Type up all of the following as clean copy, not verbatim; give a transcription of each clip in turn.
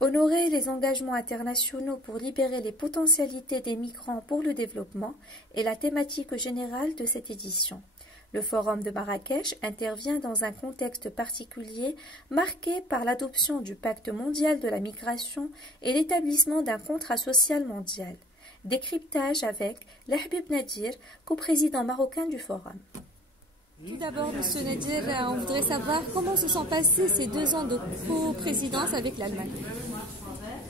Honorer les engagements internationaux pour libérer les potentialités des migrants pour le développement est la thématique générale de cette édition. Le Forum de Marrakech intervient dans un contexte particulier marqué par l'adoption du Pacte mondial de la migration et l'établissement d'un contrat social mondial. Décryptage avec Lahbib Nadir, coprésident marocain du Forum. Tout d'abord, Monsieur Nadir, on voudrait savoir comment se sont passés ces 2 ans de coprésidence avec l'Allemagne.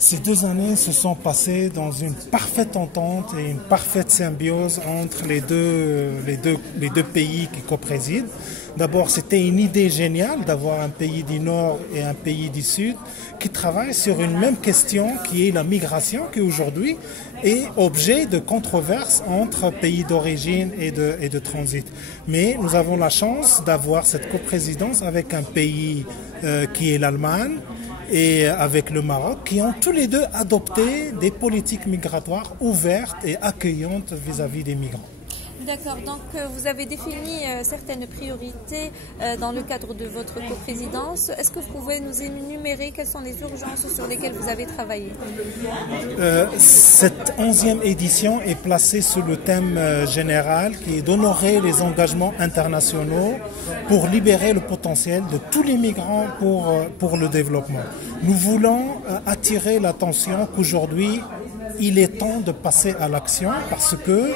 Ces 2 années se sont passées dans une parfaite entente et une parfaite symbiose entre les deux pays qui coprésident. D'abord, c'était une idée géniale d'avoir un pays du Nord et un pays du Sud qui travaillent sur une même question qui est la migration, qui aujourd'hui est objet de controverses entre pays d'origine et de transit. Mais nous avons la chance d'avoir cette coprésidence avec un pays qui est l'Allemagne et avec le Maroc, qui ont tous les deux adopté des politiques migratoires ouvertes et accueillantes vis-à-vis des migrants. D'accord, donc vous avez défini certaines priorités dans le cadre de votre coprésidence. Est-ce que vous pouvez nous énumérer quelles sont les urgences sur lesquelles vous avez travaillé? Cette 11e édition est placée sous le thème général qui est d'honorer les engagements internationaux pour libérer le potentiel de tous les migrants pour le développement. Nous voulons attirer l'attention qu'aujourd'hui, il est temps de passer à l'action parce que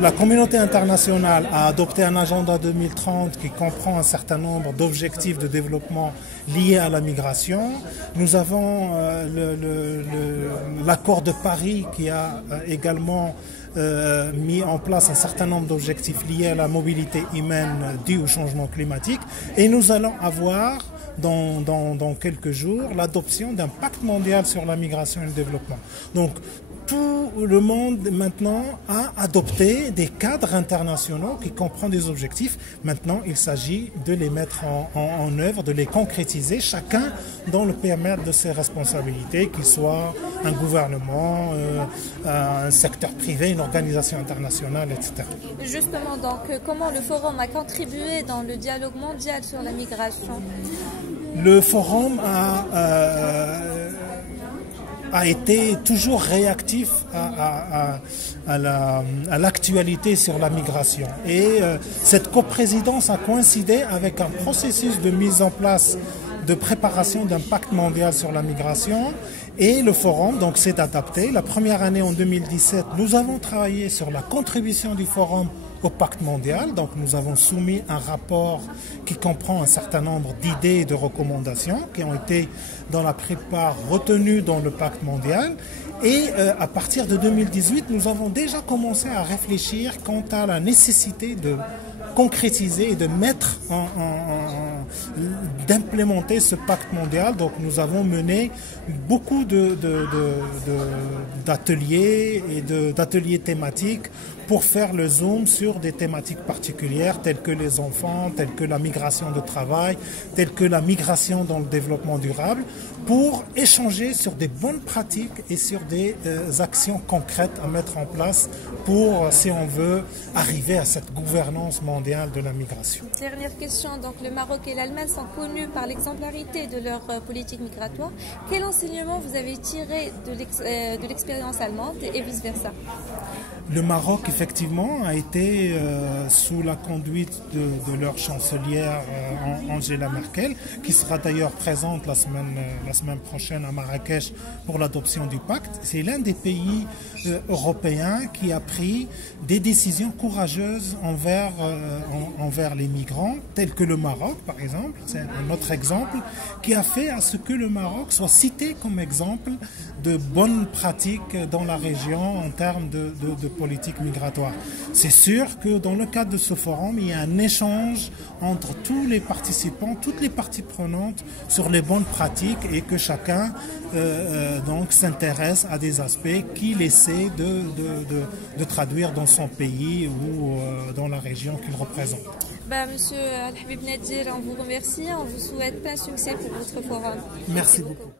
la communauté internationale a adopté un agenda 2030 qui comprend un certain nombre d'objectifs de développement liés à la migration. Nous avons l'accord de Paris qui a également mis en place un certain nombre d'objectifs liés à la mobilité humaine due au changement climatique. Et nous allons avoir dans quelques jours l'adoption d'un pacte mondial sur la migration et le développement. Donc, tout le monde maintenant a adopté des cadres internationaux qui comprennent des objectifs. Maintenant, il s'agit de les mettre en œuvre, de les concrétiser, chacun dans le périmètre de ses responsabilités, qu'il soit un gouvernement, un secteur privé, une organisation internationale, etc. Justement, donc, comment le Forum a contribué dans le dialogue mondial sur la migration? Le Forum a été toujours réactif à l'actualité sur la migration. Et cette coprésidence a coïncidé avec un processus de mise en place de préparation d'un pacte mondial sur la migration. Et le Forum donc s'est adapté. La première année en 2017, nous avons travaillé sur la contribution du Forum au pacte mondial. Donc nous avons soumis un rapport qui comprend un certain nombre d'idées et de recommandations qui ont été dans la plupart retenues dans le pacte mondial. Et à partir de 2018, nous avons déjà commencé à réfléchir quant à la nécessité de concrétiser et de d'implémenter ce pacte mondial. Donc nous avons mené beaucoup d'ateliers et d'ateliers thématiques pour faire le zoom sur des thématiques particulières telles que les enfants, telles que la migration de travail, telles que la migration dans le développement durable, pour échanger sur des bonnes pratiques et sur des actions concrètes à mettre en place pour, si on veut, arriver à cette gouvernance mondiale de la migration. Dernière question, donc le Maroc et l'Allemagne sont connus par l'exemplarité de leur politique migratoire. Quel enseignement vous avez tiré de l'expérience allemande et vice-versa? Le Maroc, effectivement, a été sous la conduite de leur chancelière Angela Merkel, qui sera d'ailleurs présente la semaine prochaine à Marrakech pour l'adoption du pacte. C'est l'un des pays européens qui a pris des décisions courageuses envers les migrants, tels que le Maroc, par exemple. C'est un autre exemple qui a fait à ce que le Maroc soit cité comme exemple de bonnes pratiques dans la région en termes de politique migratoire. C'est sûr que dans le cadre de ce forum, il y a un échange entre tous les participants, toutes les parties prenantes sur les bonnes pratiques et que chacun donc s'intéresse à des aspects qu'il essaie de traduire dans son pays ou dans la région qu'il représente. Monsieur Lahbib Nadir, on vous remercie, on vous souhaite plein succès pour votre forum. Merci beaucoup.